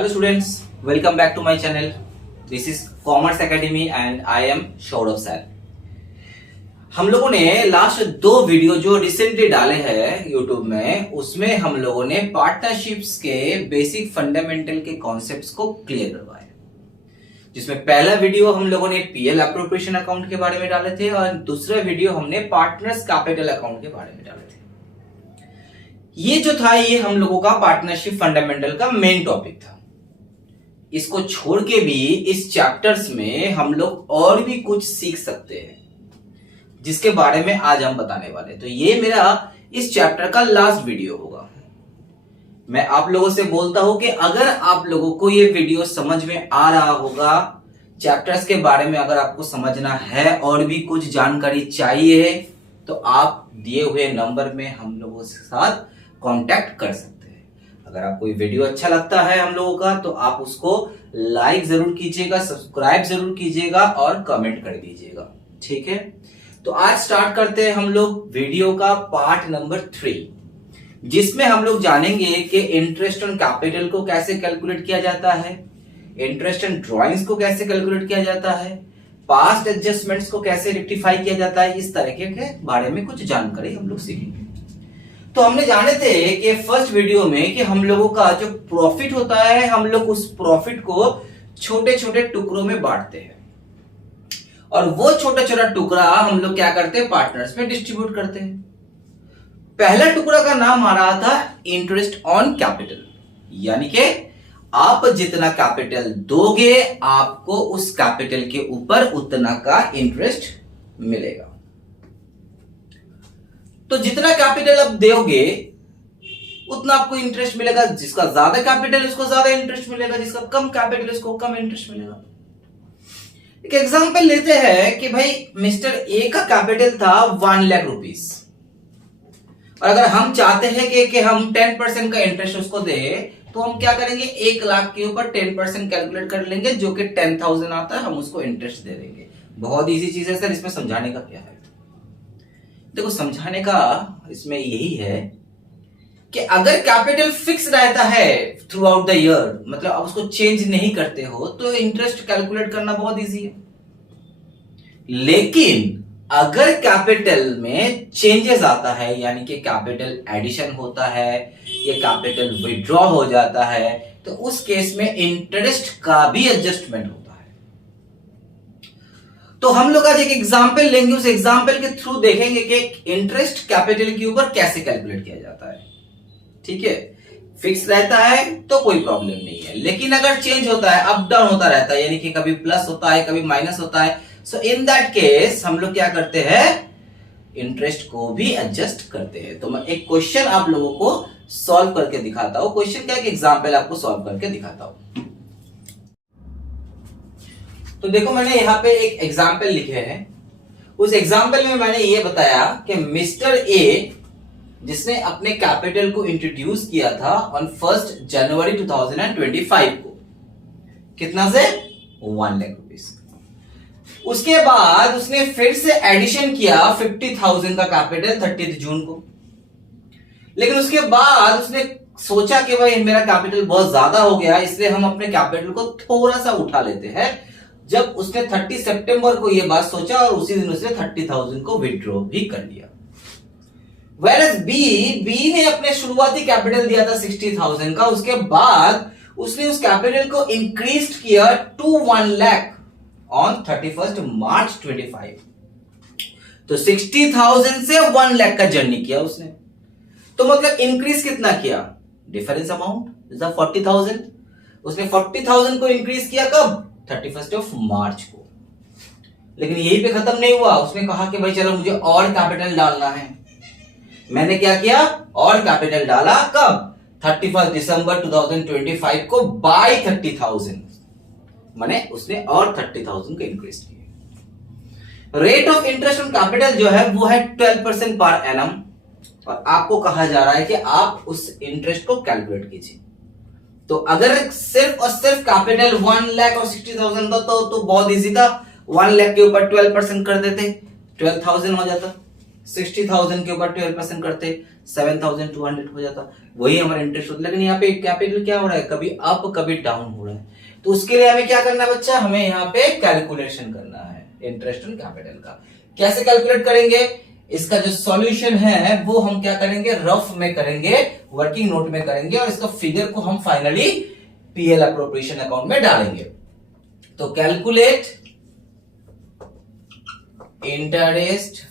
Hello students, welcome back to my channel. This is Commerce Academy and I am Saurabh sir. हम लोगों ने last 2 video जो recently डाले हैं YouTube में, उसमें हम लोगों ने पार्टनरशिप्स के बेसिक फंडामेंटल के कॉन्सेप्ट्स को क्लियर करवाया, जिसमें पहला वीडियो हम लोगों ने पीएल एप्रोप्रिएशन अकाउंट के बारे में डाले थे और दूसरा वीडियो हमने पार्टनर्स कैपिटल अकाउंट के बारे में डाले थे। ये जो था ये हम लोगों का पार्टनरशिप फंडामेंटल का मेन टॉपिक था। इसको छोड़ के भी इस चैप्टर्स में हम लोग और भी कुछ सीख सकते हैं, जिसके बारे में आज हम बताने वाले। तो ये मेरा इस चैप्टर का लास्ट वीडियो होगा। मैं आप लोगों से बोलता हूं कि अगर आप लोगों को ये वीडियो समझ में आ रहा होगा, चैप्टर्स के बारे में अगर आपको समझना है और भी कुछ जानकारी चाहिए, तो आप दिए हुए नंबर में हम लोगों के साथ कांटेक्ट कर सकते हैं। अगर आपको ये वीडियो अच्छा लगता है हम लोगों का, तो आप उसको लाइक जरूर कीजिएगा, सब्सक्राइब जरूर कीजिएगा और कमेंट कर दीजिएगा, ठीक है। तो आज स्टार्ट करते हैं हम लोग वीडियो का पार्ट नंबर 3, जिसमें हम लोग जानेंगे कि इंटरेस्ट ऑन कैपिटल को कैसे कैलकुलेट किया जाता है, इंटरेस्ट ऑन ड्रॉइंग्स को कैसे कैलकुलेट किया जाता है, पास्ट एडजस्टमेंट्स को कैसे रेक्टिफाई किया जाता है। इस तरह के बारे में कुछ जानकारी हम लोग सीखेंगे। तो हमने जाने थे कि फर्स्ट वीडियो में कि हम लोगों का जो प्रॉफिट होता है, हम लोग उस प्रॉफिट को छोटे छोटे टुकड़ों में बांटते हैं और वो छोटा छोटा टुकड़ा हम लोग क्या करते हैं, पार्टनर्स में डिस्ट्रीब्यूट करते हैं। पहला टुकड़ा का नाम आ रहा था इंटरेस्ट ऑन कैपिटल, यानी कि आप जितना कैपिटल दोगे आपको उस कैपिटल के ऊपर उतना का इंटरेस्ट मिलेगा। तो जितना कैपिटल आप दोगे उतना आपको इंटरेस्ट मिलेगा। जिसका ज्यादा कैपिटल उसको ज्यादा इंटरेस्ट मिलेगा, जिसका कम कैपिटल उसको कम इंटरेस्ट मिलेगा। एक एग्जांपल लेते हैं कि भाई मिस्टर ए का कैपिटल था 1 लाख रुपीस, और अगर हम चाहते हैं कि हम 10% का इंटरेस्ट उसको दे, तो हम क्या करेंगे, 1 लाख के ऊपर 10% कैलकुलेट कर लेंगे, जो कि 10,000 आता है, हम उसको इंटरेस्ट दे देंगे। बहुत इजी चीज है सर, इसमें समझाने का क्या है। देखो समझाने का इसमें यही है कि अगर कैपिटल फिक्स रहता है थ्रू आउट द ईयर, मतलब आप उसको चेंज नहीं करते हो, तो इंटरेस्ट कैलकुलेट करना बहुत इजी है। लेकिन अगर कैपिटल में चेंजेस आता है, यानी कि कैपिटल एडिशन होता है या कैपिटल विड्रॉ हो जाता है, तो उस केस में इंटरेस्ट का भी एडजस्टमेंट होता है। तो हम लोग आज एक एग्जांपल लेंगे, उस एग्जांपल के थ्रू देखेंगे कि इंटरेस्ट कैपिटल के ऊपर कैसे कैलकुलेट किया जाता है, ठीक है। फिक्स रहता है तो कोई प्रॉब्लम नहीं है, लेकिन अगर चेंज होता है, अप डाउन होता रहता है, यानी कि कभी प्लस होता है कभी माइनस होता है, सो इन दैट केस हम लोग क्या करते हैं, इंटरेस्ट को भी एडजस्ट करते हैं। तो मैं एक क्वेश्चन आप लोगों को सॉल्व करके दिखाता हूं। क्वेश्चन क्या है, एग्जाम्पल आपको सॉल्व करके दिखाता हूं। तो देखो मैंने यहाँ पे एक एग्जाम्पल लिखे हैं। उस एग्जाम्पल में मैंने ये बताया कि मिस्टर ए, जिसने अपने कैपिटल को इंट्रोड्यूस किया था ऑन 1 जनवरी 2025 को, कितना से 1 लाख रुपीस। उसके बाद उसने फिर से एडिशन किया 50,000 का कैपिटल 30 जून को। लेकिन उसके बाद उसने सोचा कि भाई मेरा कैपिटल बहुत ज्यादा हो गया, इसलिए हम अपने कैपिटल को थोड़ा सा उठा लेते हैं। जब उसने 30 सितंबर को यह बात सोचा और उसी दिन उसने 30,000 को विड्रॉ भी कर लिया। Whereas बी ने अपने शुरुआती कैपिटल दिया था 60,000 का, उसके बाद उसने उस कैपिटल को इंक्रीज किया टू 1 लाख ऑन 31 मार्च 25। तो 60,000 से 1 लाख का जर्नी किया उसने। तो मतलब इंक्रीज कितना किया, डिफरेंस अमाउंट इज 40,000। उसने 40,000 को इंक्रीज किया कब, 31 मार्च को। लेकिन यही पे खत्म नहीं हुआ, उसने कहा कि भाई चलो मुझे और कैपिटल डालना है। मैंने क्या किया, और कैपिटल डाला कब, 31 दिसंबर 2025 को बाय 30,000, माने उसने और 30,000 को इंक्रीज किया। Rate of interest on capital जो है वो है 12% पर एनम, और आपको कहा जा रहा है कि आप उस इंटरेस्ट को कैलकुलेट कीजिए। तो अगर सिर्फ और सिर्फ कैपिटल 1 लाख और 60,000 था तो बहुत इजी था, 1 लाख के ऊपर 12% कर देते, 12,000 हो जाता। 60,000 के ऊपर 12% करते 7,200 हो जाता, वही हमारा इंटरेस्ट होता। लेकिन यहाँ पे कैपिटल क्या हो रहा है, कभी अप कभी डाउन हो रहा है, तो उसके लिए हमें क्या करना है बच्चा, हमें यहाँ पे कैलकुलेशन करना है इंटरेस्ट ऑन कैपिटल का। कैसे कैलकुलेट करेंगे, इसका जो सॉल्यूशन है वो हम क्या करेंगे, रफ में करेंगे, वर्किंग नोट में करेंगे, और इसका फिगर को हम फाइनली पीएल अप्रोप्रिएशन अकाउंट में डालेंगे। तो कैलकुलेट इंटरेस्ट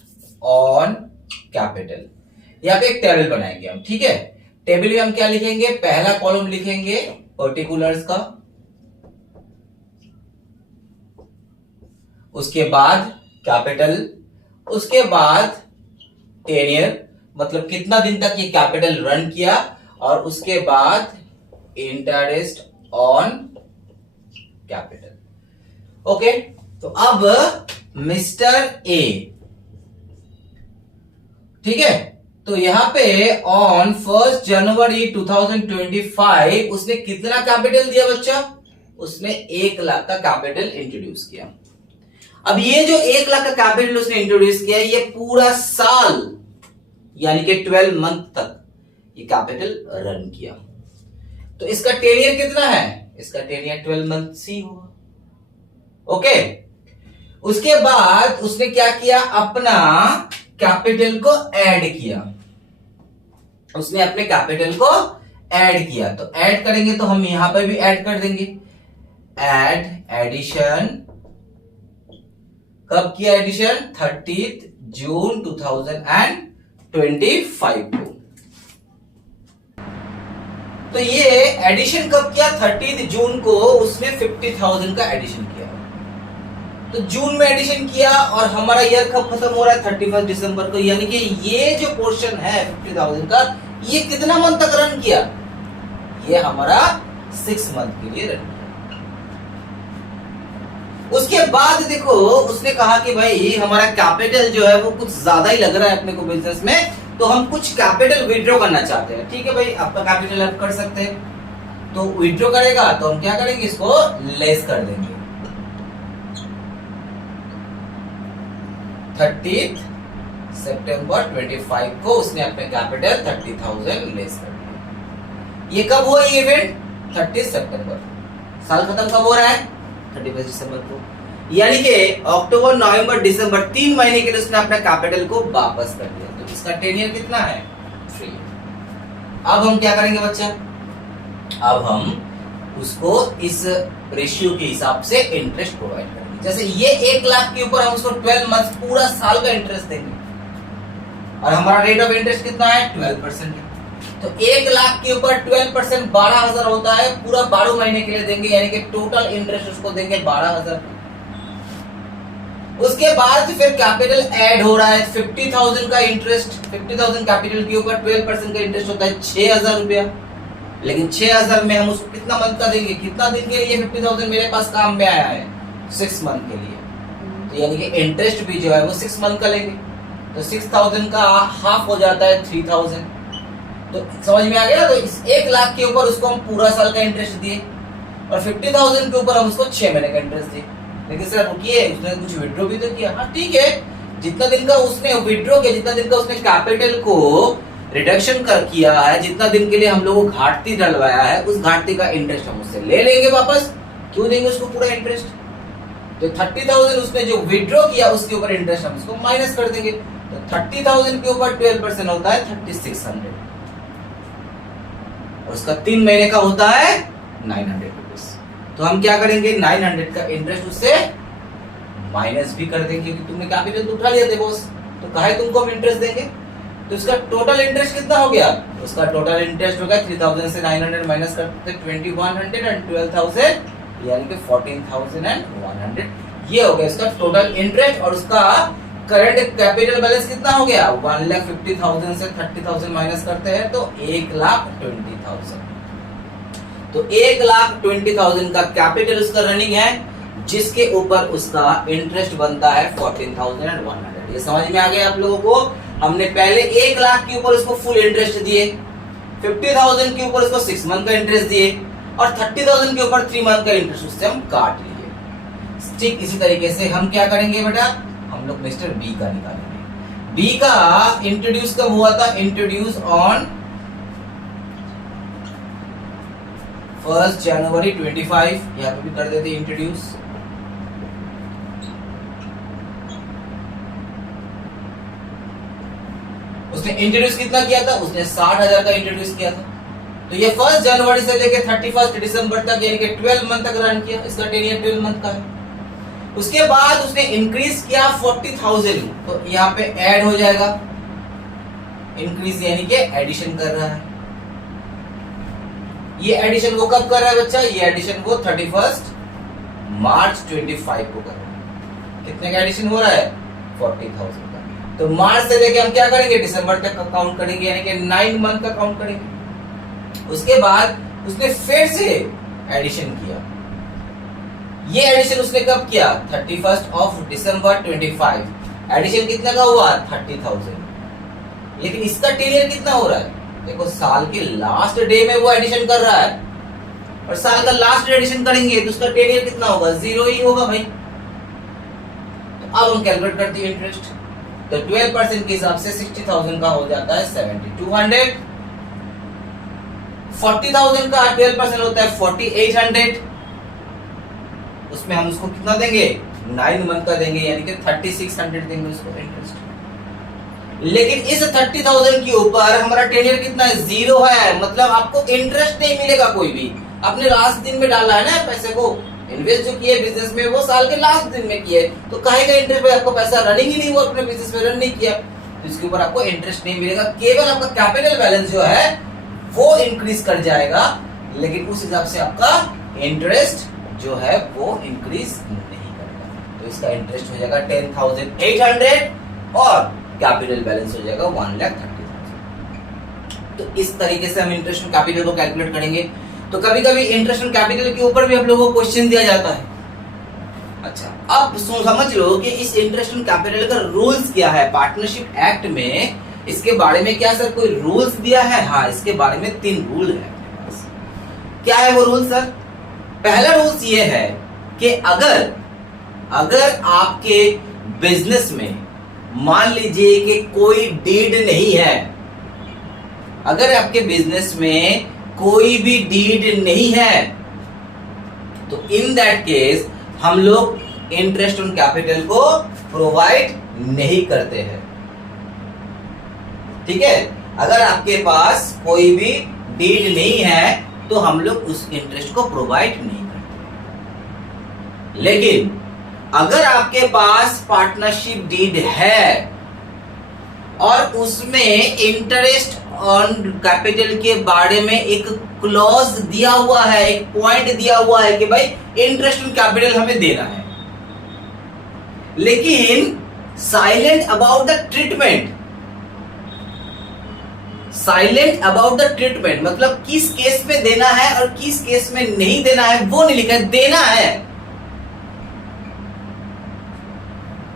ऑन कैपिटल, यहां पे एक टेबल बनाएंगे हम, ठीक है। टेबल में हम क्या लिखेंगे, पहला कॉलम लिखेंगे पर्टिकुलर्स का, उसके बाद कैपिटल, उसके बाद टेनियर मतलब कितना दिन तक ये कैपिटल रन किया, और उसके बाद इंटरेस्ट ऑन कैपिटल। ओके, तो अब मिस्टर ए, ठीक है, तो यहां पे ऑन 1 जनवरी 2025 उसने कितना कैपिटल दिया बच्चा, उसने 1 लाख का कैपिटल इंट्रोड्यूस किया। अब ये जो 1 लाख का कैपिटल उसने इंट्रोड्यूस किया, ये पूरा साल यानी कि 12 मंथ तक ये कैपिटल रन किया। तो इसका टेनियर कितना है, इसका टेनियर 12 मंथ सी होगा। ओके, उसके बाद उसने क्या किया, अपना कैपिटल को ऐड किया, उसने अपने कैपिटल को ऐड किया। तो ऐड करेंगे तो हम यहां पर भी ऐड कर देंगे, एडिशन कब किया, एडिशन 30 जून 2025 को। तो ये एडिशन कब किया, 30 जून को उसने 50,000 का एडिशन किया। तो जून में एडिशन किया, और हमारा ईयर कब खत्म हो रहा है, 31 दिसंबर को, यानी कि ये जो पोर्शन है 50,000 का, ये कितना मंथ तक रन किया, ये हमारा 6 मंथ के लिए रन किया। उसके बाद देखो उसने कहा कि भाई हमारा कैपिटल जो है वो कुछ ज्यादा ही लग रहा है अपने को बिजनेस में, तो हम कुछ कैपिटल विड्रॉ करना चाहते हैं। ठीक है भाई, आपका कैपिटल आप कर सकते हैं, तो विड्रॉ करेगा तो हम क्या करेंगे, इसको लेस कर देंगे। 30 सितंबर 25 को उसने अपने कैपिटल 30,000 लेस कर दिया। ये कब हुआ ये इवेंट, 30 सितंबर। साल खत्म कब हो रहा है, 31 दिसंबर को, यानी कि अक्टूबर नवंबर दिसंबर 3 महीने के लिए उसने अपने कैपिटल को वापस कर दिया। तो इसका टेनियर कितना है, 3। अब हम क्या करेंगे बच्चा, अब हम उसको इस रेशियो के हिसाब से इंटरेस्ट प्रोवाइड करेंगे। जैसे ये 1 लाख के ऊपर हम उसको 12 मंथ पूरा साल का इंटरेस्ट देंगे, और हमारा रेट ऑफ इंटरेस्ट कितना है, 12% है। तो 1 लाख के ऊपर 12% 12,000 होता है, पूरा 12 महीने के लिए देंगे, यानी कि टोटल इंटरेस्ट उसको देंगे 12,000। उसके बाद फिर कैपिटल ऐड हो रहा है, 50,000 का इंटरेस्ट, 50,000 कैपिटल के ऊपर 12% का इंटरेस्ट होता है 6,000 रुपया। लेकिन 6,000 में हम उसको कितना मंथ का देंगे, कितना दिन के लिए 50,000 मेरे पास काम में आया है, 6 मंथ के लिए। तो यानी कि इंटरेस्ट भी जो है वो 6 मंथ का लेंगे, तो 6,000 का हाफ हो जाता है 3,000। तो समझ में आ गया। तो इस 1 लाख के ऊपर उसको हम पूरा साल का इंटरेस्ट दिए, और 50,000 के ऊपर हम उसको 6 महीने का इंटरेस्ट दिए। लेकिन सर रुकिए, उसने कुछ विड्रॉ भी तो किया। हाँ ठीक है, जितना दिन का उसने विड्रॉ किया, जितना दिन का उसने कैपिटल को रिडक्शन कर किया है, जितना दिन के लिए हम लोगों को घाटती डलवाया है, उस घाटती का इंटरेस्ट हम उससे ले लेंगे वापस। क्यों देंगे उसको पूरा इंटरेस्ट, तो 30,000 उसने जो विड्रॉ किया उसके ऊपर इंटरेस्ट हम उसको माइनस कर देंगे। तो 30,000 के ऊपर 12% होता है 3,600, और उसका 3 महीने का होता है 900 रुपीज। तो हम क्या करेंगे, 900 का इंटरेस्ट उससे माइनस भी कर देंगे, क्योंकि तुमने कैपिटल तो उठा लिया थे बॉस, तो काहे तुमको हम इंटरेस्ट देंगे। तो इसका टोटल इंटरेस्ट कितना हो गया, उसका टोटल इंटरेस्ट हो गया 3,000 से 900 माइनस करते 2,100 एंड 12,000, यानी कि 14,100। ये हो गया इसका टोटल इंटरेस्ट। और उसका करंट कैपिटल बैलेंस कितना हो गया, 1,50,000 से 30,000 माइनस करते हैं तो 1,20,000। तो 1,20,000 का कैपिटल उसका रनिंग है, जिसके ऊपर उसका इंटरेस्ट बनता है 14,100। ये समझ में आ गया आप लोगों को। हमने पहले 1 लाख के ऊपर उसको फुल इंटरेस्ट दिए, 50,000 के ऊपर उसको 6 मंथ का इंटरेस्ट दिए, और 30,000 के ऊपर 3 मंथ का इंटरेस्ट उससे हम काट लिए। ठीक इसी तरीके से हम क्या करेंगे बेटा, हम लोग मिस्टर बी का निकालेंगे। बी का इंट्रोड्यूस कब हुआ था? इंट्रोड्यूस ऑन 1 जनवरी 25। यहां पे भी कर देते इंट्रोड्यूस। उसने इंट्रोड्यूस कितना किया था? उसने 60,000 का इंट्रोड्यूस किया था। तो ये 1 जनवरी से लेके 31 दिसंबर तक यानी कि 12 मंथ तक रन किया। इसका टेन्योर 12 मंथ का है। उसके बाद उसने इंक्रीज किया 40,000, तो यहाँ पे ऐड हो जाएगा। इंक्रीज यानी कि एडिशन कर रहा है। ये एडिशन वो कब कर रहा है बच्चा? ये एडिशन वो 31 मार्च 25 को कर रहा है। कितने का एडिशन हो रहा है? 40,000 का। तो मार्च से लेके हम क्या करेंगे? दिसंबर तक का काउंट करेंगे, यानी कि 9 मंथ का काउंट करेंगे। उसके बाद उसने फिर से एडिशन किया। ये एडिशन उसने कब किया? 31 दिसंबर 25। एडिशन कितना का हुआ? 30,000। लेकिन इसका टेन्योर कितना हो रहा है? देखो, साल के लास्ट डे में वो एडिशन कर रहा है, और साल का लास्ट एडिशन करेंगे तो उसका टेन्योर कितना होगा? 0 ही होगा भाई। तो अब हम कैलकुलेट करते हैं इंटरेस्ट। तो 12% के हिसाब से 60,000 का हो जाता है 7200। 40,000 का 12% होता है 4800। उसमें हम उसको कितना देंगे? 9 मंथ का देंगे, यानी कि 3600 देंगे उसको इंटरेस्ट। लेकिन इस 30,000 के ऊपर हमारा टेन्योर कितना है? 0 है। मतलब आपको इंटरेस्ट नहीं मिलेगा कोई भी। आपने लास्ट दिन में डाला है ना पैसे को, इन्वेस्ट जो किए बिजनेस में वो साल के लास्ट दिन में किए, तो कहेगा इंटरेस्ट पे आपको पैसा रनिंग ही नहीं हुआ, अपने बिजनेस में रन नहीं किया, तो इसके ऊपर आपको इंटरेस्ट नहीं मिलेगा। केवल आपका कैपिटल बैलेंस जो है वो इंक्रीज कर जाएगा, लेकिन उस हिसाब से आपका इंटरेस्ट जो है वो इंक्रीज नहीं करेगा। तो इसका इंटरेस्ट हो जाएगा 10,800 और कैपिटल बैलेंस हो जाएगा 1,30,000। तो इस तरीके से हम इंटरेस्ट ऑन कैपिटल को कैलकुलेट करेंगे। तो कभी कभी इंटरेस्ट ऑन कैपिटल के ऊपर भी हम लोगों को क्वेश्चन दिया जाता है। अच्छा, अब समझ लो कि इस इंटरेस्ट ऑन कैपिटल का रूल्स क्या है। पार्टनरशिप एक्ट में इसके बारे में क्या सर कोई रूल्स दिया है? हाँ, इसके बारे में 3 रूल है। क्या है वो रूल सर? पहला रूल्स ये है कि अगर आपके बिजनेस में मान लीजिए कि कोई डीड नहीं है, अगर आपके बिजनेस में कोई भी डीड नहीं है, तो इन दैट केस हम लोग इंटरेस्ट ऑन कैपिटल को प्रोवाइड नहीं करते हैं। ठीक है, अगर आपके पास कोई भी डीड नहीं है तो हम लोग उस इंटरेस्ट को प्रोवाइड नहीं करते। लेकिन अगर आपके पास पार्टनरशिप डीड है और उसमें इंटरेस्ट ऑन कैपिटल के बारे में एक क्लॉज दिया हुआ है, एक पॉइंट दिया हुआ है कि भाई इंटरेस्ट ऑन कैपिटल हमें देना है, लेकिन silent about the treatment, silent about the treatment मतलब किस केस में देना है और किस केस में नहीं देना है वो नहीं लिखा है, देना है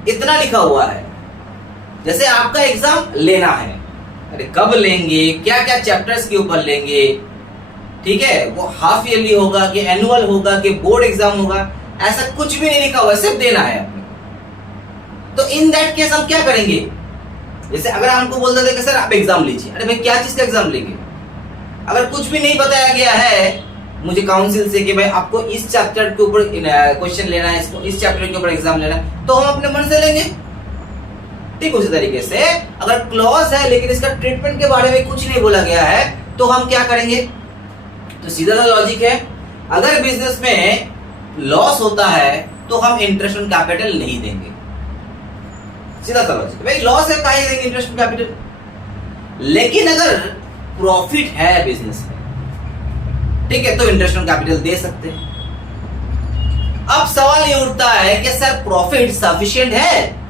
इतना लिखा हुआ है। जैसे आपका एग्जाम लेना है, अरे कब लेंगे, क्या क्या चैप्टर्स के ऊपर लेंगे, ठीक है, वो हाफ ईयरली होगा कि एनुअल होगा कि बोर्ड एग्जाम होगा, ऐसा कुछ भी नहीं लिखा हुआ, सिर्फ देना है आपको। तो इन दैट केस हम क्या करेंगे? जैसे अगर हमको बोल देते कि सर आप एग्जाम लीजिए, अरे भाई क्या चीज का एग्जाम लेंगे? अगर कुछ भी नहीं बताया गया है मुझे काउंसिल से कि भाई आपको इस चैप्टर के ऊपर क्वेश्चन लेना है, इसको इस चैप्टर के ऊपर एग्जाम लेना है, तो हम अपने मन से लेंगे। ठीक उसी तरीके से अगर क्लॉज है लेकिन इसका ट्रीटमेंट के बारे में कुछ नहीं बोला गया है तो हम क्या करेंगे? तो सीधा सा लॉजिक है, अगर बिजनेस में लॉस होता है तो हम इंटरेस्ट ऑन कैपिटल नहीं देंगे। सीधा सा लॉजिक, भाई लॉस है काहे देंगे इंटरेस्ट ऑन कैपिटल। लेकिन अगर प्रॉफिट है बिजनेस में, ठीक है, तो इंटरेस्ट ऑन कैपिटल दे सकते हैं। अब सवाल ये उठता है कि सर प्रॉफिट सफिशिएंट है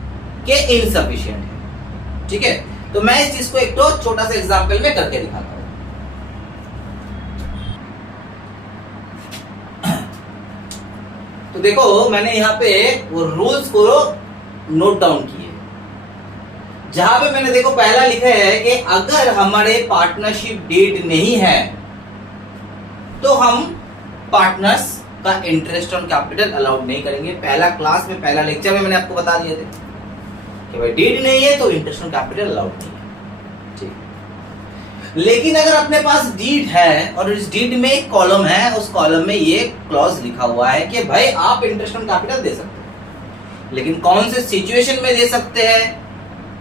कि इनसफिशिएंट है? ठीक है, तो मैं इस चीज को एक तो छोटा सा एग्जांपल में करके दिखाता हूं। तो देखो मैंने यहां पे वो रूल्स को नोट डाउन किए, जहां पे मैंने देखो पहला लिखा है कि अगर हमारे पार्टनरशिप डीड नहीं है तो हम पार्टनर्स का इंटरेस्ट ऑन कैपिटल अलाउड नहीं करेंगे। पहला क्लास में, पहला लेक्चर में मैंने आपको बता दिए थे कि भाई डीड नहीं है तो इंटरेस्ट ऑन कैपिटल अलाउड नहीं है, ठीक। लेकिन अगर अपने पास डीड है और इस डीड में एक कॉलम है, उस कॉलम में ये क्लॉज लिखा हुआ है कि भाई आप इंटरेस्ट ऑन कैपिटल दे सकते हो, लेकिन कौन से सिचुएशन में दे सकते हैं,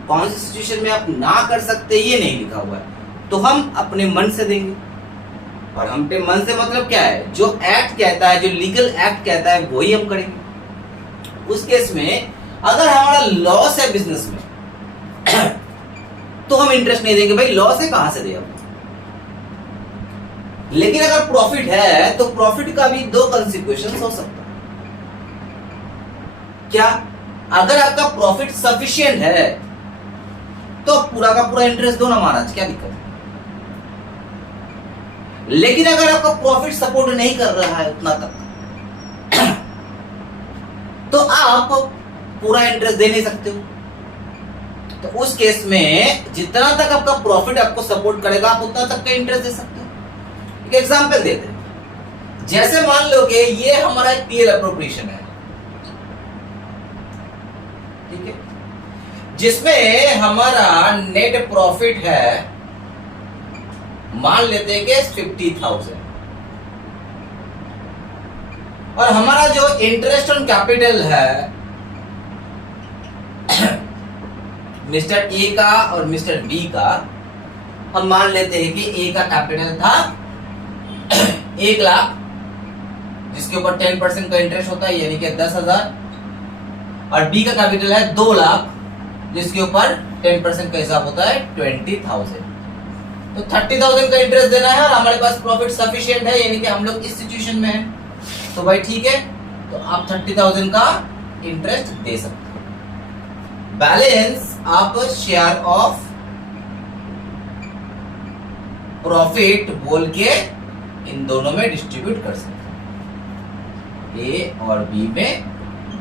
कौन सी सिचुएशन में आप ना कर सकते ये नहीं लिखा हुआ है, तो हम अपने मन से देंगे। और हम पे मन से मतलब क्या है, जो एक्ट कहता है, जो लीगल एक्ट कहता है वही हम करेंगे। उस केस में अगर हमारा लॉस है बिजनेस में तो हम इंटरेस्ट नहीं देंगे, भाई लॉस है कहां से दे हम। लेकिन अगर प्रॉफिट है तो प्रॉफिट का भी दो कंसिक्वेंसेस हो सकता है। क्या, अगर आपका प्रॉफिट सफिशिएंट है तो पूरा का पूरा इंटरेस्ट दो ना महाराज, क्या दिक्कत है। लेकिन अगर आपका प्रॉफिट सपोर्ट नहीं कर रहा है उतना तक तो आप पूरा इंटरेस्ट दे नहीं सकते हो। तो उस केस में जितना तक आपका प्रॉफिट आपको सपोर्ट करेगा आप उतना तक का इंटरेस्ट दे सकते हो। एक एग्जांपल देते हैं, जैसे मान लो कि ये हमारा एक पीएल अप्रोप्रिएशन है, ठीक है, जिसमें हमारा नेट प्रॉफिट है, मान लेते हैं कि 50,000, और हमारा जो इंटरेस्ट ऑन कैपिटल है मिस्टर ए का और मिस्टर बी का, हम मान लेते हैं कि ए का कैपिटल था 1 लाख, जिसके ऊपर 10% का इंटरेस्ट होता है यानी कि 10,000, और बी का कैपिटल है 2 लाख, जिसके ऊपर 10% का हिसाब होता है 20,000। तो 30,000 का इंटरेस्ट देना है और हमारे पास प्रॉफिट सफिशिएंट है, यानी कि हम लोग इस सिचुएशन में हैं, तो भाई ठीक है, तो आप 30,000 का इंटरेस्ट दे सकते हो। बैलेंस आप शेयर ऑफ प्रॉफिट बोल के इन दोनों में डिस्ट्रीब्यूट कर सकते हैं। ए और बी में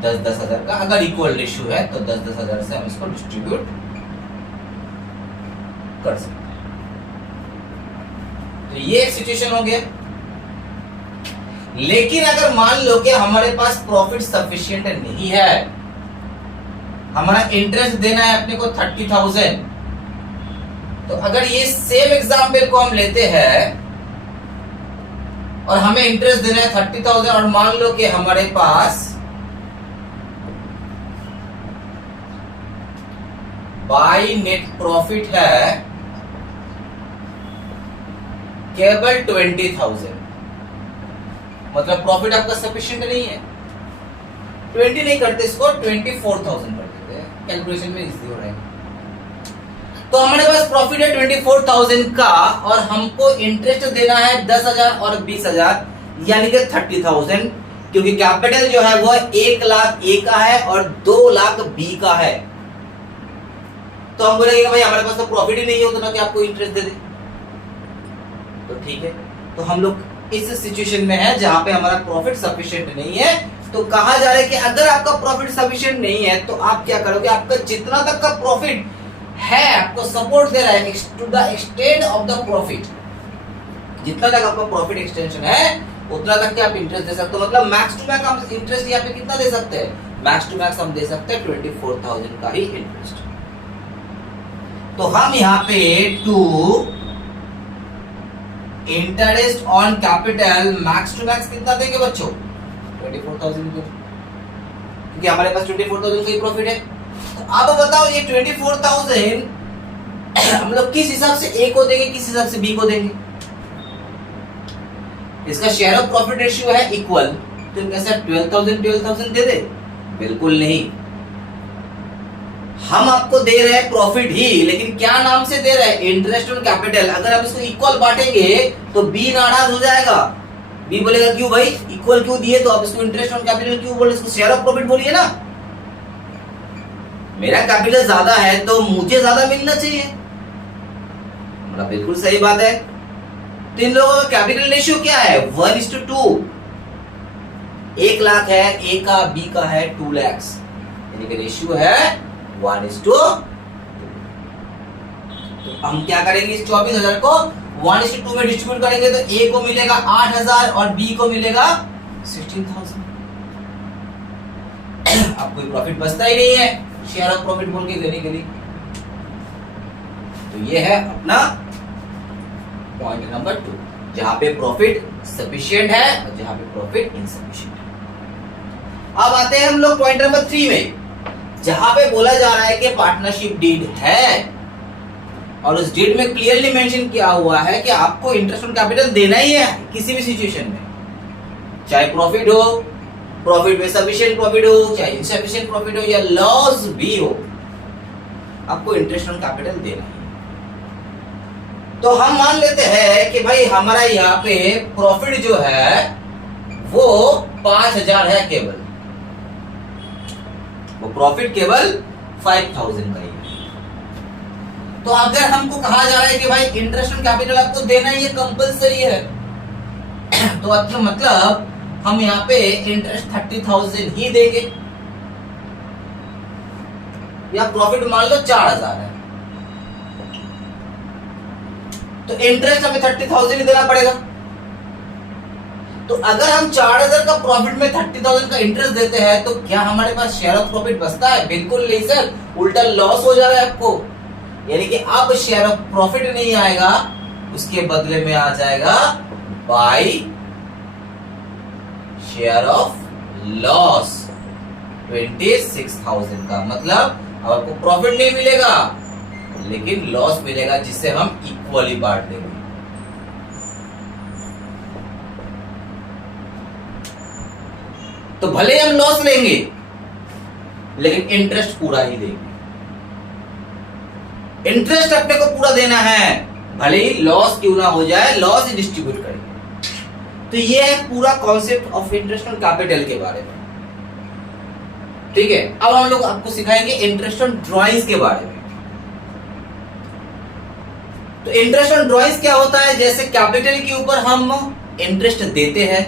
10,000 का अगर इक्वल रेशियो है तो 10,000 से हम इसको डिस्ट्रीब्यूट कर सकते हैं। तो ये एक सिचुएशन हो गया। लेकिन अगर मान लो कि हमारे पास प्रॉफिट सफिशिएंट नहीं है, हमारा इंटरेस्ट देना है अपने को 30,000, तो अगर ये सेम एग्जाम्पल को हम लेते हैं और हमें इंटरेस्ट देना है 30,000, और मान लो कि हमारे पास बाय नेट प्रॉफिट है केवल 20,000, मतलब प्रॉफिट आपका सफिशिएंट नहीं है। 20 नहीं करते, इसको 24,000 कर देते हैं, कैलकुलेशन में इजी हो रहा है। तो हमारे पास प्रॉफिट है 24,000 का और हमको इंटरेस्ट देना है 10,000 और 20,000 यानी कि 30,000, क्योंकि कैपिटल जो है वो 1 लाख ए का है और 2 लाख बी का है। तो हम बोलेंगे भाई हमारे पास तो प्रॉफिट ही नहीं है उतना कि आपको इंटरेस्ट दे दे, तो ठीक है। तो हम लोग इस सिचुएशन में है जहां पे हमारा प्रॉफिट सफिशिएंट नहीं है, तो कहा जा रहा है कि अगर आपका प्रॉफिट सफिशिएंट नहीं है तो आप क्या करोगे, आपका जितना तक का प्रॉफिट है आपको सपोर्ट दे रहा है to the extend of the profit, जितना तक आपका प्रॉफिट एक्सटेंशन है उतना तक के आप इंटरेस्ट दे सकते हो। मतलब मैक्स टू मैक्स हम इंटरेस्ट यहाँ पे कितना दे सकते हैं, मैक्स टू मैक्स हम दे सकते हैं 24,000 का ही इंटरेस्ट। तो हम यहाँ पे to interest on capital max to max कितना देंगे बच्चों, 24,000 को, क्योंकि हमारे पास 24,000 का ही प्रॉफिट है। तो अब बताओ ये 24,000 हम लोग किस हिसाब से ए को देंगे, किस हिसाब से बी को देंगे। इसका शेयर ऑफ प्रॉफिट रेशियो है इक्वल, तो कैसे 12,000 दे दे, बिल्कुल नहीं। हम आपको दे रहे हैं प्रॉफिट ही, लेकिन क्या नाम से दे रहे हैं, इंटरेस्ट ऑन कैपिटल। अगर हम इसको इक्वल बांटेंगे तो बी नाराज हो जाएगा, बी बोलेगा क्यों भाई इक्वल क्यों दिए, तो आप इसको इंटरेस्ट ऑन कैपिटल क्यों बोले, इसको शेयर ऑफ प्रॉफिट बोलिए ना। मेरा कैपिटल ज्यादा है तो मुझे ज्यादा मिलना चाहिए, मतलब बिल्कुल सही बात है। तो इन लोगों का कैपिटल रेशियो क्या है, 1:2। 1 लाख है ए का, बी का है 2 लाख, यानी कि रेशियो है 1:2। तो हम क्या करेंगे, इस 24,000 को 1:2 में डिस्ट्रीब्यूट करेंगे तो ए को मिलेगा 8,000 और बी को मिलेगा 16,000। अब कोई प्रॉफिट बचता ही नहीं है। शेयर ऑफ प्रॉफिट बोल के देने के लिए। तो ये है अपना पॉइंट नंबर 2, जहां पे प्रॉफिट सफिशिएंट है और जहां पे प्रॉफिट इनसफिशिएंट है। अब आते हैं हम लोग पॉइंट नंबर 3 में, जहां पे बोला जा रहा है कि पार्टनरशिप डीड है और उस डीड में क्लियरली मेंशन किया हुआ है कि आपको इंटरेस्ट ऑन कैपिटल देना ही है किसी भी सिचुएशन में, चाहे प्रॉफिट हो, प्रॉफिट में सफिशिएंट प्रॉफिट हो, चाहे इनसफिशिएंट प्रॉफिट हो या लॉस भी हो, आपको इंटरेस्ट ऑन कैपिटल देना है। तो हम मान लेते हैं कि भाई हमारा यहाँ पे प्रॉफिट जो है वो 5000 है, केवल वो प्रॉफिट केवल 5000 का ही है। तो अगर हमको कहा जा रहा है कि भाई इंटरेस्ट ऑन कैपिटल आपको देना ही है, कंपलसरी है, तो मतलब हम यहाँ पे इंटरेस्ट 30,000 ही देंगे, या प्रॉफिट मान लो 4000 है, तो इंटरेस्ट हमें 30,000 ही देना पड़ेगा। तो अगर हम 4000 का प्रॉफिट में 30,000 का इंटरेस्ट देते हैं तो क्या हमारे पास शेयर ऑफ प्रॉफिट बचता है? बिल्कुल नहीं सर, उल्टा लॉस हो जा रहा है आपको। यानी कि अब शेयर ऑफ प्रॉफिट नहीं आएगा, उसके बदले में आ जाएगा बाय शेयर ऑफ लॉस 26,000 का। मतलब अब आपको प्रॉफिट नहीं मिलेगा लेकिन लॉस मिलेगा, जिससे हम इक्वली बांट देंगे। तो भले हम लॉस लेंगे लेकिन इंटरेस्ट पूरा ही देंगे। इंटरेस्ट अपने को पूरा देना है, भले ही लॉस क्यों ना हो जाए, लॉस ही डिस्ट्रीब्यूट करेंगे। तो ये है पूरा concept of interest on capital के बारे में। ठीक है, अब हम लोग आपको सिखाएंगे इंटरेस्ट ऑन ड्रॉइंग्स के बारे में। तो इंटरेस्ट ऑन ड्रॉइंग्स क्या होता है? जैसे कैपिटल के ऊपर हम इंटरेस्ट देते हैं,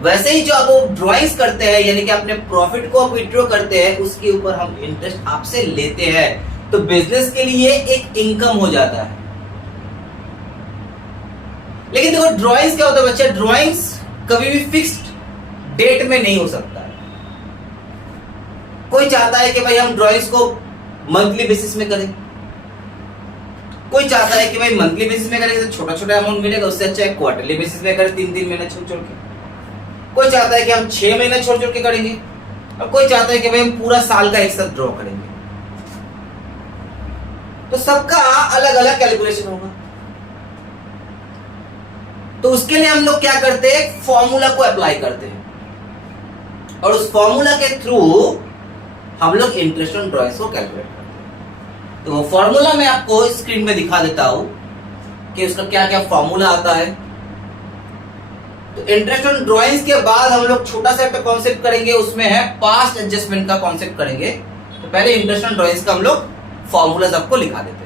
वैसे ही जो आप वो ड्रॉइंग्स करते हैं, यानी कि अपने प्रॉफिट को आप विड्रॉ करते हैं, उसके ऊपर हम इंटरेस्ट आपसे लेते हैं। तो बिजनेस के लिए एक इनकम हो जाता है। लेकिन देखो ड्रॉइंग्स क्या होता है बच्चा, ड्रॉइंग्स कभी भी फिक्स्ड डेट में नहीं हो सकता है। कोई चाहता है कि भाई हम ड्रॉइंग्स को मंथली बेसिस में करें, कोई चाहता है कि भाई मंथली बेसिस में करें, छोटा छोटा अमाउंट मिलेगा, उससे अच्छा है क्वार्टरली बेसिस में करें, 3-3 महीने छोड़ छोड़ के। कोई चाहता है कि हम 6 महीने छोड़ छोड़ के करेंगे, और कोई चाहता है कि भाई हम पूरा साल का एक साथ ड्रॉ करेंगे। तो सबका अलग अलग कैलकुलेशन होगा। तो उसके लिए हम लोग क्या करते हैं, फॉर्मूला को अप्लाई करते हैं और उस फॉर्मूला के थ्रू हम लोग इंटरेस्ट ऑन ड्रॉइंग्स को कैलकुलेट करते हैं। तो वो फॉर्मूला मैं आपको स्क्रीन में दिखा देता हूं कि उसका क्या क्या फॉर्मूला आता है। तो इंटरेस्ट ऑन ड्रॉइंग्स के बाद हम लोग छोटा सा एक कॉन्सेप्ट करेंगे, उसमें है पास्ट एडजस्टमेंट का कॉन्सेप्ट करेंगे। तो पहले इंटरेस्ट ऑन ड्रॉइंग्स का हम लोग फॉर्मूलाज आपको लिखा देते हैं।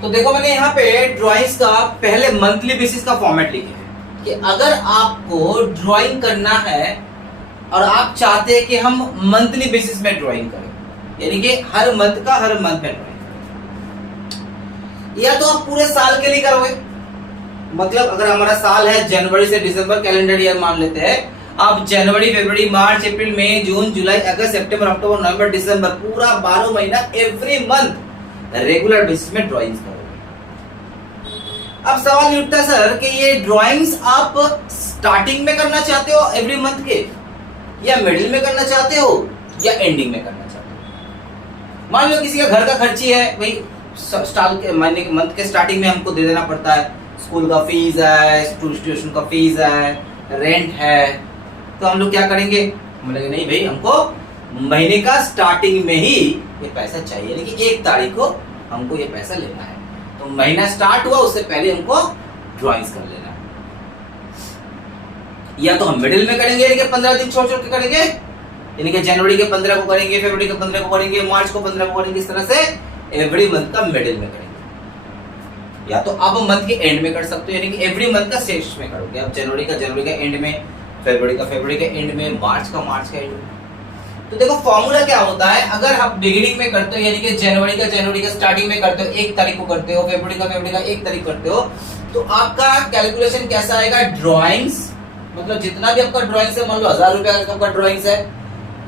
तो देखो मैंने यहाँ पे ड्रॉइंग्स का पहले मंथली बेसिस का फॉर्मेट लिखे हैं कि अगर आपको ड्राइंग करना है और आप चाहते हैं कि हम मंथली बेसिस में ड्राइंग करें, यानी कि हर मंथ का हर मंथ में ड्राइंग करें, या तो आप पूरे साल के लिए करोगे। मतलब अगर हमारा साल है जनवरी से दिसंबर, कैलेंडर ईयर मान लेते हैं, आप जनवरी, फरवरी, मार्च, अप्रैल, मई, जून, जुलाई, अगस्त, सितंबर, अक्टूबर, नवंबर, दिसंबर, पूरा 12 महीना एवरी मंथ रेगुलर बेसिस में ड्राइंग्स करोगे। अब सवाल ये उठता है सर कि ये ड्राइंग्स आप स्टार्टिंग में करना चाहते हो एवरी मंथ के, या मिडिल में करना चाहते हो, या एंडिंग में करना चाहते हो? मान लो किसी का घर का खर्ची है, भाई स्टार्ट के महीने के मंथ के स्टार्टिंग में हमको दे देना पड़ता है, स्कूल का फीस है, ट्यूशन का फीस है, रेंट है, तो हम लोग क्या करेंगे, हम लोग नहीं भाई हमको महीने का स्टार्टिंग में ही ये पैसा चाहिए, यानी कि 1 तारीख को हमको ये पैसा लेना है। तो महीना स्टार्ट हुआ उससे पहले हमको ड्राइंग्स कर लेना है। या तो हम मिडिल में करेंगे, यानी कि 15 दिन छोड़ छोड़ के करेंगे, यानी कि जनवरी के 15 को करेंगे, फरवरी के 15 को करेंगे, मार्च को 15 को करेंगे, इस तरह से एवरी मंथ का मिडिल में करेंगे। या तो आप मंथ के एंड में कर सकते हो, यानी कि एवरी मंथ का शेष में करोगे, आप जनवरी का एंड में, फरवरी का एंड में, मार्च का एंड में। तो देखो फॉर्मूला क्या होता है, अगर आप बिगिनिंग में करते हो, यानी कि जनवरी का स्टार्टिंग में करते हो, 1 तारीख को करते हो, फरवरी का 1 तारीख करते हो, तो आपका कैलकुलेशन कैसा आएगा, ड्राइंग्स मतलब जितना भी आपका ड्राइंग्स है, मान लो 1000 रुपया आपका ड्राइंग्स है,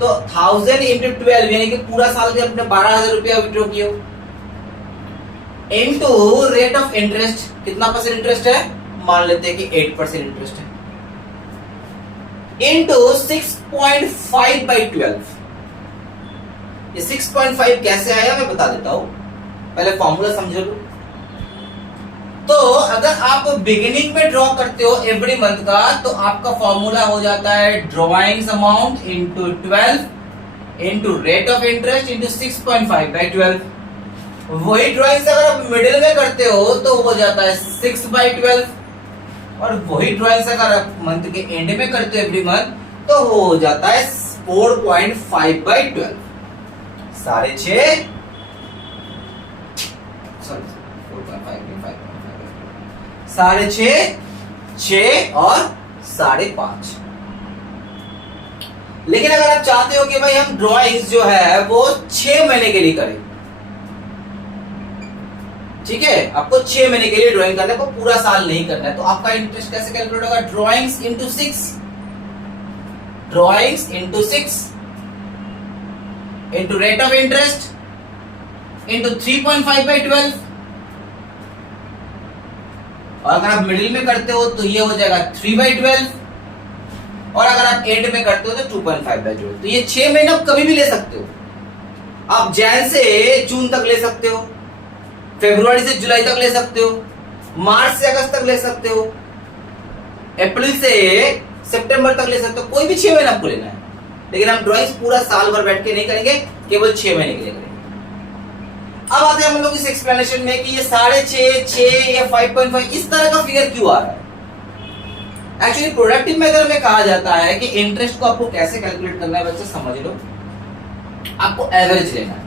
तो 1000 इंटू 12 यानी कि पूरा साल के अपने 12,000 रुपया विड्रॉ किए हो, इनटू रेट ऑफ इंटरेस्ट, कितना परसेंट इंटरेस्ट है, मान लेते हैं कि 8% इंटरेस्ट है, इनटू 6.5 बाई 12। ये 6.5 कैसे आया मैं बता देता हूं, पहले फॉर्मूला समझ लो। तो अगर आप बिगिनिंग में ड्रॉ करते हो एवरी मंथ का, तो आपका फॉर्मूला हो जाता है drawings amount into 12 into rate of interest into 6.5 by 12। वही ड्रॉइंग्स अगर आप मिडिल में करते हो तो हो जाता है 6 बाई 12, और वही ड्रॉइंग्स अगर आप मंथ के एंड में करते हो एवरी मंथ तो वो हो जाता है 4.5 बाई 12। 6.5 6.5 6 और 5.5। लेकिन अगर आप चाहते हो कि भाई हम ड्राइंग्स जो है वो 6 महीने के लिए करें, ठीक है, आपको 6 महीने के लिए ड्राइंग करने को, पूरा साल नहीं करना है, तो आपका इंटरेस्ट कैसे कैलकुलेट होगा, drawings into 6, drawings into 6 into rate of interest into 3.5 by 12। और अगर आप मिडिल में करते हो तो ये हो जाएगा 3 बाई 12, और अगर आप एंड में करते हो तो 2.5 बाई 12। तो ये 6 महीने आप कभी भी ले सकते हो, आप जैन से जून तक ले सकते हो, फरवरी से जुलाई तक ले सकते हो, मार्च से अगस्त तक ले सकते हो, अप्रैल से सितंबर तक ले सकते हो, कोई भी 6 महीने आपको लेना है। लेकिन हम ड्राइंग्स पूरा साल भर बैठ के नहीं करेंगे, केवल 6 महीने के लिए करेंगे। अब आते हैं हम लोग इस एक्सप्लेनेशन में कि ये 6.5 6 या 5.5 इस तरह का फिगर क्यों आ रहा है। एक्चुअली प्रोडक्टिव मेथड में कहा जाता है कि इंटरेस्ट को आपको कैसे कैलकुलेट करना है, बच्चे समझ लो, आपको एवरेज लेना है।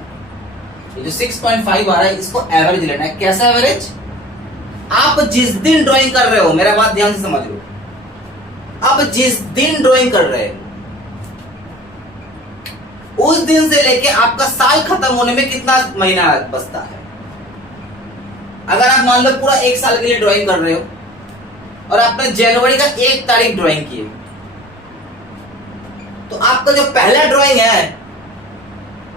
ये जो 6.5 आ रहा है इसको एवरेज लेना है। कैसा एवरेज, आप जिस दिन ड्राइंग कर रहे हो, मेरा बात ध्यान से समझ लो, आप जिस दिन ड्राइंग कर रहे हो उस दिन से लेके आपका साल खत्म होने में कितना महीना बचता है। अगर आप मान लो पूरा 1 साल के लिए ड्राइंग कर रहे हो और आपने जनवरी का 1 तारीख ड्राइंग की, तो आपका जो पहला ड्राइंग है,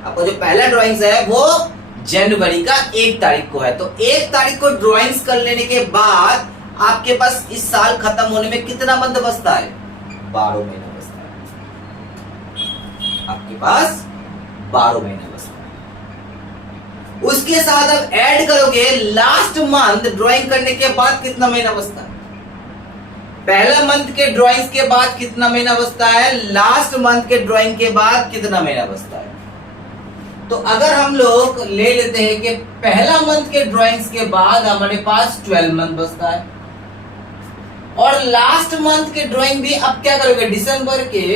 आपका जो पहला ड्राइंग्स है वो जनवरी का 1 तारीख को है। तो 1 तारीख को ड्राइंग्स कर लेने के बाद आपके पास इस साल खत्म होने में कितना मंथ बचता है, 12 महीना बचता है। आपके पास 12 महीना बचता है। उसके साथ आप ऐड करोगे लास्ट मंथ ड्राइंग करने के बाद कितना महीना बचता है, पहला मंथ के ड्राइंग्स के बाद कितना महीना बचता है, लास्ट मंथ के ड्राइंग के बाद कितना महीना बचता है। तो अगर हम लोग ले लेते हैं कि पहला मंथ के ड्राइंग्स के बाद हमारे पास 12 मंथ बचता है, और लास्ट मंथ के ड्राइंग भी अब क्या करोगे, दिसंबर के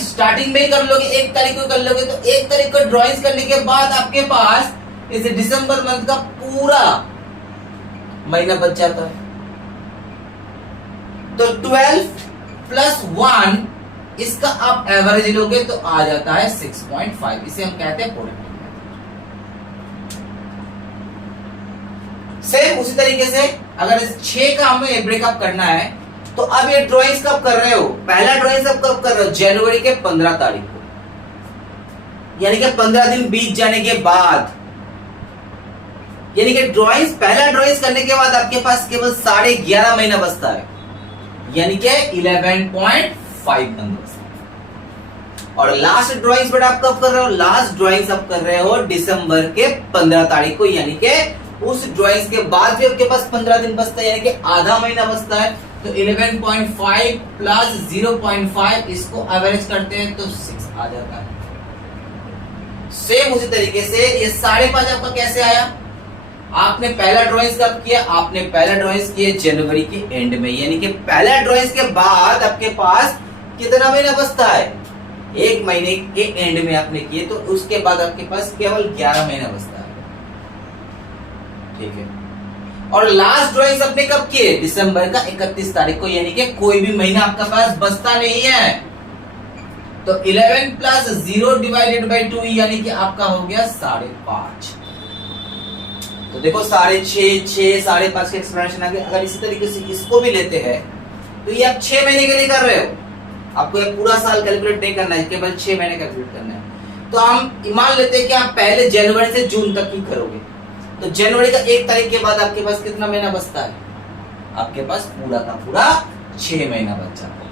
स्टार्टिंग में ही कर लोगे, 1 तारीख को कर लोगे, तो 1 तारीख को ड्राइंग्स करने के बाद आपके पास इस दिसंबर मंथ का पूरा महीना बच जाता है। तो 12 प्लस 1 इसका आप एवरेज लोगे तो आ जाता है 6.5। इसे हम कहते हैं प्रोडक्टिव मेथड। सेम उसी तरीके से अगर इस 6 का हमें ब्रेकअप करना है, तो अब ये ड्राइंग्स कब कर रहे हो, पहला ड्राइंग्स अब कब कर रहे हो, जनवरी के 15 तारीख को, यानी कि 15 दिन बीत जाने के बाद, यानी कि ड्राइंग्स पहला ड्राइंग्स करने के बाद आपके पास केवल 11.5 महीना बचता है, यानी कि 11.5 मंथ बचता है। और लास्ट ड्राइंग्स बेटा आप कब कर रहे हो, लास्ट ड्राइंग्स आप कर रहे हो दिसंबर के 15 तारीख को, यानी कि उस ड्राइंग्स के बाद भी आपके पास 15 दिन बचता है, यानी कि आधा महीना बचता है। तो 11.5 प्लस 0.5 इसको एवरेज करते हैं तो 6 आ जाता है। सेम उसी तरीके से ये 5.5 आपका कैसे आया, आपने पहला ड्राइंग्स कब किया, आपने पहला ड्राइंग्स किए जनवरी के एंड में, यानी कि पहला ड्राइंग्स के बाद आपके पास कितना महीना बचता है, 1 महीने के एंड में आपने किए, तो उसके बाद आपके पास केवल 11 महीना बचता है, ठीक है। और लास्ट ड्राइंग्स आपने कब किए, दिसंबर का 31 तारीख को, यानी कि कोई भी महीना आपका पास बचता नहीं है। तो 11 प्लस 0 डिवाइडेड बाई 2 यानी कि आपका हो गया 5.5। तो देखो 6.5 6.5 के एक्सप्लेनेशन आ गया। अगर इसी तरीके से इसको भी लेते हैं तो ये आप 6 महीने के लिए कर रहे हो, आपको ये पूरा साल कैलकुलेट नहीं करना है, केवल 6 महीने कैलकुलेट करना है। तो हम मान लेते हैं कि आप पहले जनवरी से जून तक ही करोगे, तो जनवरी का 1 तारीख के बाद आपके पास कितना महीना बचता है? आपके पास पूरा का पूरा 6 महीना बच जाता है।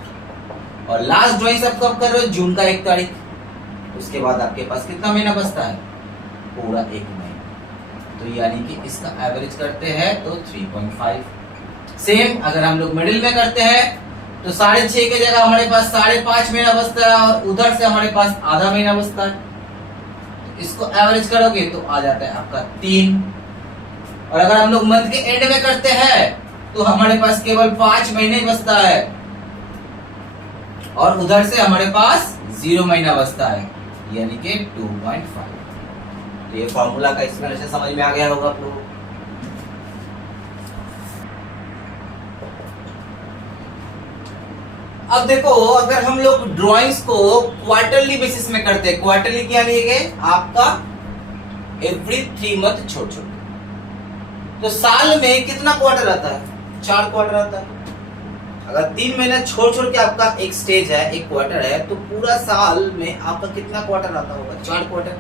और लास्ट ड्राइंग आप कब कर रहे हो? जून का 1 तारीख। उसके बाद आपके पास कितना महीना बचता है? पूरा 1 महीना। तो यानी कि इसका एवरेज करते हैं तो 3.5। सेम अगर हम लोग मिडिल में करते हैं तो 6.5 की जगह हमारे पास 5.5 महीना बचता है, और उधर से हमारे पास आधा महीना बचता है। तो इसको एवरेज करोगे तो आ जाता है आपका 3। और अगर हम लोग मंथ के एंड में करते हैं तो हमारे पास केवल 5 महीने बचता है, और उधर से हमारे पास 0 महीना बचता है, यानी कि 2.5। तो ये फॉर्मूला का एक्सप्लेनेशन समझ में आ गया होगा आप लोगों को। अब देखो, अगर हम लोग ड्राइंग्स को क्वार्टरली बेसिस में करते हैं, क्वार्टरली क्या लिएंगे? आपका एवरी 3 मंथ छोड़ छोड़। तो साल में कितना क्वार्टर आता है? 4 क्वार्टर आता है। अगर 3 महीना छोड़ छोड़ के आपका एक स्टेज है, एक क्वार्टर है, तो पूरा साल में आपका कितना क्वार्टर आता होगा? 4 क्वार्टर।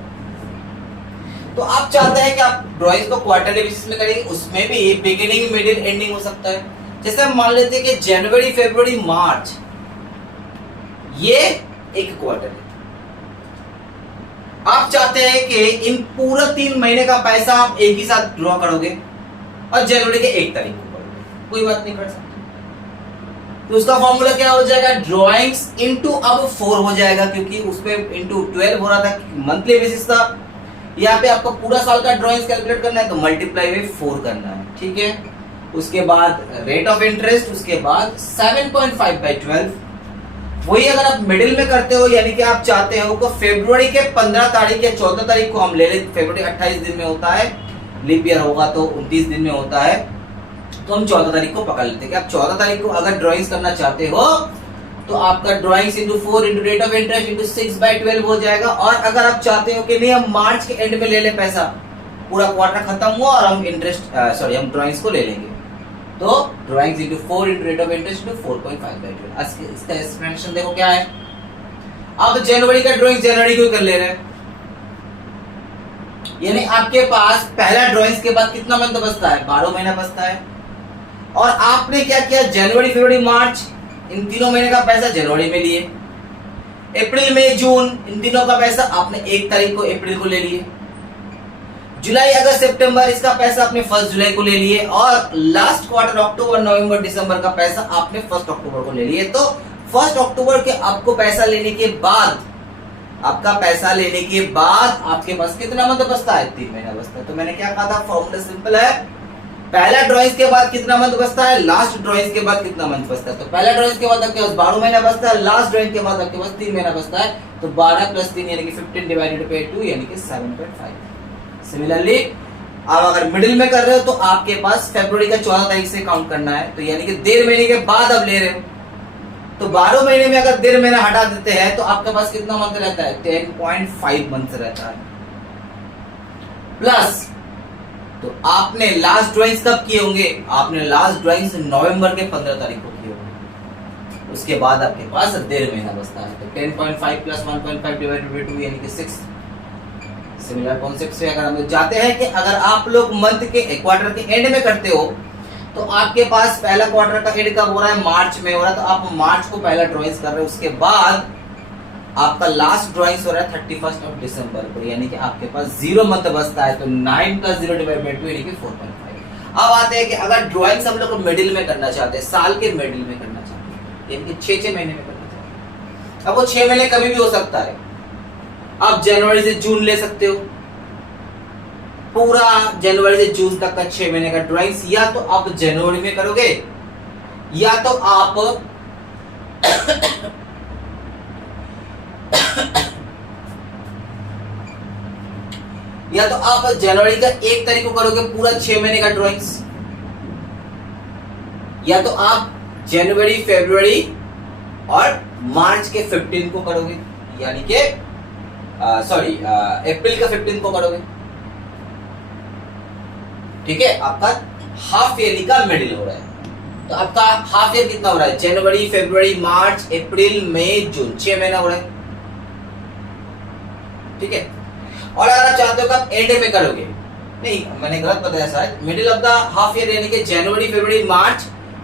तो आप चाहते हैं कि आप ड्राइंग्स को क्वार्टरली बेसिस में करेंगे, उसमें भी बिगिनिंग मिडिल एंडिंग हो सकता है। जैसे हम मान लेते हैं कि जनवरी फरवरी मार्च ये एक क्वार्टर है। आप चाहते हैं कि इन पूरा 3 महीने का पैसा आप एक ही साथ ड्रॉ करोगे और जनवरी के 1 तारीख को करोगे, कोई बात नहीं कर सकते। तो उसका फॉर्मूला क्या हो जाएगा? ड्रॉइंग्स इंटू, अब 4 हो जाएगा, क्योंकि उसपे इंटू 12 हो रहा था, मंथली बेसिस था। यहाँ पे आपको पूरा साल का ड्रॉइंग्स कैलकुलेट करना है तो मल्टीप्लाई बाय 4 करना है, ठीक है। उसके बाद रेट ऑफ इंटरेस्ट, उसके बाद 7.5/12। वही अगर आप मिडिल में करते हो, यानी कि आप चाहते हो कि फरवरी के 15 तारीख या 14 तारीख को हम ले लें, फरवरी 28 दिन में होता है, लीप ईयर होगा तो 29 दिन में होता है, तो हम 14 तारीख को पकड़ लेते हैं कि आप 14 तारीख को अगर ड्राइंग्स करना चाहते हो तो आपका drawings into 4 into rate of interest into 6/12 हो जाएगा। और अगर आप चाहते हो कि नहीं हम मार्च के एंड में ले लें पैसा, पूरा क्वार्टर खत्म हुआ और हम हम ड्राइंग्स को ले लेंगे, तो drawings into 4 into rate of interest into 4.5/12। इसका एक्सप्लेनेशन देखो क्या है। अब जनवरी का ड्राइंग जनवरी को कर ले रहे हैं, यानी आपके पास पहला ड्राइंग्स के बाद कितना मंथ बचता है? 12 महीना बचता है। और आपने क्या किया? जनवरी फरवरी मार्च इन तीनों महीने का पैसा जनवरी में लिए, अप्रैल मई जून इन तीनों का पैसा आपने 1 तारीख को अप्रैल को ले लिए, जुलाई अगस्त सितंबर इसका पैसा आपने 1 जुलाई को ले लिए, और लास्ट क्वार्टर अक्टूबर नवंबर दिसंबर का पैसा आपने 1 अक्टूबर को ले लिए। तो 1 अक्टूबर के आपको पैसा लेने के बाद, आपका पैसा लेने के बाद आपके पास कितना मंथ बचता है? 3 महीना बचता है। तो मैंने क्या कहा था? फॉर्मूला सिंपल है, पहला ड्राइंग्स के बाद कितना मंथ बचता है, लास्ट ड्राइंग्स के बाद कितना मंथ बचता है। तो पहला ड्राइंग्स के बाद आपके पास 12 महीना बचता है, लास्ट ड्राइंग के बाद आपके पास 3 महीना बचता है। तो 12 + 3 यानी कि 15 डिवाइडेड बाय 2 यानी कि 7.5। सिमिलरली आप अगर मिडिल में कर रहे हो तो आपके पास फरवरी का 14 तारीख से काउंट करना है, तो यानी कि 1.5 महीने के बाद आप ले रहे हो। तो 12 महीने में अगर 1.5 महीना हटा देते हैं तो आपके पास कितना मंथ रहता है? 10.5 मंथ रहता है। प्लस तो आपने लास्ट ड्राइंग्स कब किए होंगे? आपने लास्ट ड्राइंग्स नवंबर के 15 तारीख को किए होंगे। उसके बाद आपके पास 1.5 महीना बचता है। तो 10.5 + 1.5 डिवाइडेड बाय 2 यानी कि 6। सिमिलर कॉन्सेप्ट से अगर हम लोग जाते हैं कि अगर आप लोग मंथ के क्वार्टर के एंड में करते हो तो आपके पास पहला क्वार्टर का एंड कब हो रहा है? मार्च में हो रहा है। तो आप मार्च को पहला ड्राइंग्स कर रहे हो, उसके बाद आपका लास्ट ड्राइंग्स हो रहा है 31 दिसंबर को, यानी कि आपके पास 0 मंथ बचता है। तो 9 + 0 डिवाइडेड बाय 2 यानी कि 4.5। अब आते हैं कि अगर ड्राइंग्स हम लोग मिडिल में करना चाहते हैं, साल के मिडिल में करना चाहते हैं, यानी कि 6 महीने में करना चाहते हैं। अब वो 6 महीने कभी भी हो सकता है। आप जनवरी से जून ले सकते हो, पूरा जनवरी से जून तक का 6 महीने का ड्राइंग्स, या तो आप जनवरी में करोगे या तो आप या तो आप जनवरी का 1 तारीख को करोगे पूरा 6 महीने का ड्राइंग्स, या तो आप जनवरी फरवरी और मार्च के 15 को करोगे, यानी कि अप्रैल का 15 को करोगे। ठीक है, आपका हाफ ईयरली का मिडिल हो रहा है। तो आपका हाफ ईयर कितना हो रहा है? जनवरी, फरवरी, मार्च, अप्रैल, मई, जून, 6 महीना हो रहा है। ठीक है। और अगर आप चाहते हो कि आप एंड में करोगे, नहीं मैंने गलत बताया शायद, middle of the half year यानी कि जनवरी, फरवरी, मार्च,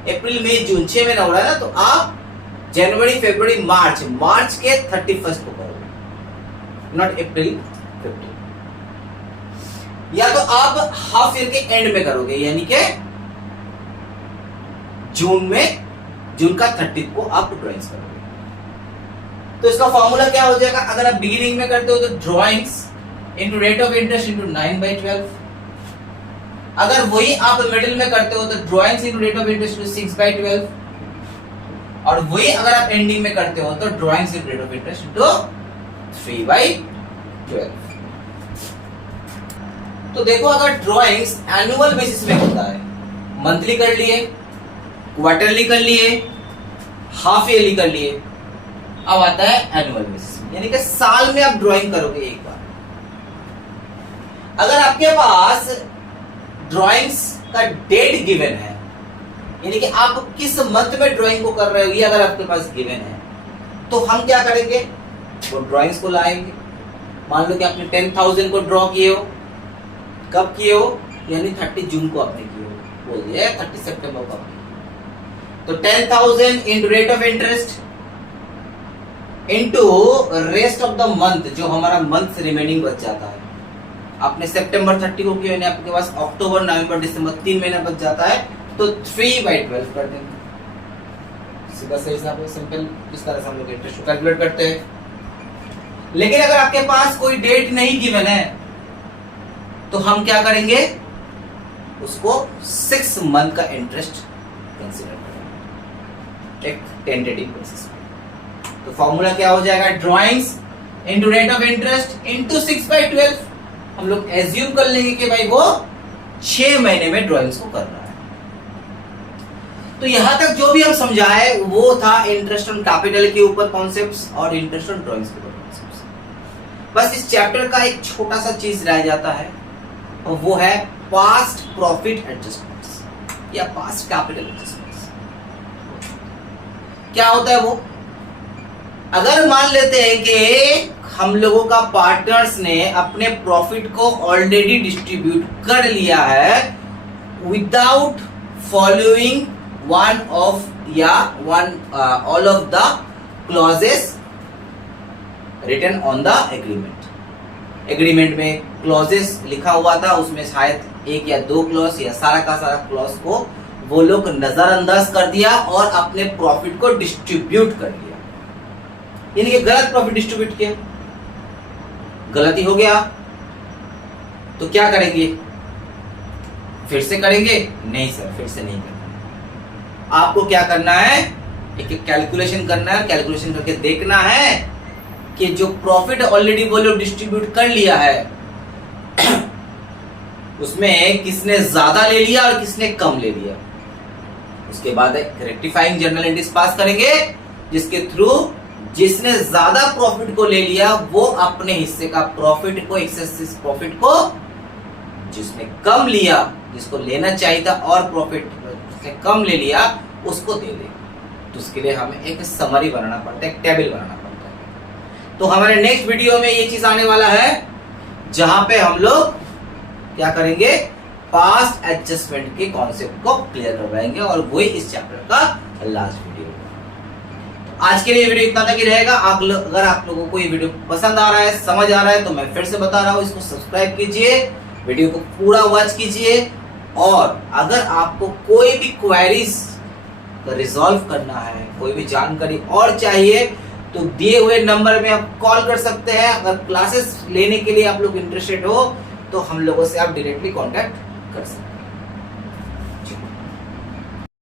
अप्रैल, मई, जून, 6 महीना हो रहा है ना, तो आप जनवरी, फरवरी, मार्च के 31 को करोगे, नॉट अप्रैल 15। या तो आप हाफ ईयर के एंड में करोगे यानी कि जून का 30 को आप ड्राइंग्स करोगे। तो इसका फॉर्मूला क्या हो जाएगा? अगर आप बिगिनिंग में करते हो तो drawings into rate of interest into 9/12। अगर वही आप मिडिल में करते हो तो drawings into rate of interest into 6/12। और वही अगर आप एंडिंग में करते हो तो drawings into rate of interest into 3/12। तो देखो, अगर ड्राइंग्स एनुअल बेसिस में होता है, मंथली कर लिए, क्वार्टरली कर लिए, हाफ ईयरली कर लिए, अब आता है एनुअल बेसिस में, यानी कि साल में आप ड्राइंग करोगे एक बार। अगर आपके पास ड्राइंग्स का डेट गिवन है, यानी कि आप किस मंथ में ड्राइंग को कर रहे हो, ये अगर आपके पास गिवन है, तो हम क्या करेंगे? वो ड्राइंग्स को लाएंगे। मान लो कि आपने 10,000 को ड्रॉ किए हो, कब किए हो? यानी 30 जून को आपने किए हो, बोल दिया 30 सितंबर को। तो 10,000 in rate of interest into rest of the month, जो हमारा मंथ रिमेनिंग बच जाता है। आपने सितंबर 30 को किया, यानी आपके पास अक्टूबर, नवंबर, दिसंबर 3 महीना बच जाता है, तो 3/12 कर देंगे। सीधा सही हिसाब, सिंपल। इस तरह से हम लोग इंटरेस्ट को कैलकुलेट करते हैं। लेकिन अगर आपके पास कोई डेट नहीं गिवन है तो हम क्या करेंगे? उसको 6 मंथ का इंटरेस्ट कंसीडर करेंगे एक टेंटेटिव बेसिस पे। तो फॉर्मूला क्या हो जाएगा? Drawings into rate of interest into 6/12। हम लोग एज्यूम कर लेंगे कि भाई वो 6 महीने में ड्राइंग्स को कर रहा है। तो यहां तक जो भी हम समझाए वो था इंटरेस्ट ऑन कैपिटल के ऊपर कॉन्सेप्ट्स और इंटरेस्ट ऑन ड्राइंग्स के ऊपर कॉन्सेप्ट्स। बस इस चैप्टर का एक छोटा सा चीज रह जाता है, और वो है पास्ट प्रॉफिट एडजस्टमेंट्स या पास्ट कैपिटल एडजस्टमेंट्स। क्या होता है वो? अगर मान लेते हैं कि हम लोगों का पार्टनर्स ने अपने प्रॉफिट को ऑलरेडी डिस्ट्रीब्यूट कर लिया है विदाउट फॉलोइंग वन ऑफ या all of the clauses written on the agreement. Agreement में क्लॉजेस लिखा हुआ था, उसमें शायद 1 या 2 क्लॉज या सारा का सारा क्लॉज को वो लोग नजरअंदाज कर दिया और अपने प्रॉफिट को डिस्ट्रीब्यूट कर दिया, यानी कि गलत प्रॉफिट डिस्ट्रीब्यूट किया। गलती हो गया तो क्या करेंगे? फिर से करेंगे? नहीं सर, फिर से नहीं करना। आपको क्या करना है? एक कैलकुलेशन करना है, कैलकुलेशन करके देखना है कि जो प्रॉफिट ऑलरेडी वो लोग डिस्ट्रीब्यूट कर लिया है उसमें किसने ज्यादा ले लिया और किसने कम ले लिया। उसके बाद एक रेक्टिफाइंग जर्नल एंट्रीज पास करेंगे, जिसके थ्रू जिसने ज्यादा प्रॉफिट को ले लिया वो अपने हिस्से का प्रॉफिट को, एक्सेस प्रॉफिट को, जिसने कम लिया, जिसको लेना चाहिए था और प्रॉफिट जिसने कम ले लिया उसको दे दे। तो उसके लिए हमें एक समरी बनाना पड़ता है, एक टेबल बनाना पड़ता है। तो हमारे नेक्स्ट वीडियो में ये चीज आने वाला है जहां पे हम लोग क्या करेंगे? पास्ट एडजस्टमेंट के कॉन्सेप्ट को क्लियर करवाएंगे, और वही इस चैप्टर का लास्ट वीडियो। आज के लिए वीडियो इतना तक ही रहेगा। अगर आप लोगों को ये वीडियो पसंद आ रहा है, समझ आ रहा है, तो मैं फिर से बता रहा हूँ, इसको सब्सक्राइब कीजिए, वीडियो को पूरा वॉच कीजिए, और अगर आपको कोई भी क्वेरीज रिजॉल्व करना है, कोई भी जानकारी और चाहिए, तो दिए हुए नंबर में आप कॉल कर सकते हैं। अगर क्लासेस लेने के लिए आप लोग इंटरेस्टेड हो तो हम लोगों से आप डायरेक्टली कांटेक्ट कर सकते हैं।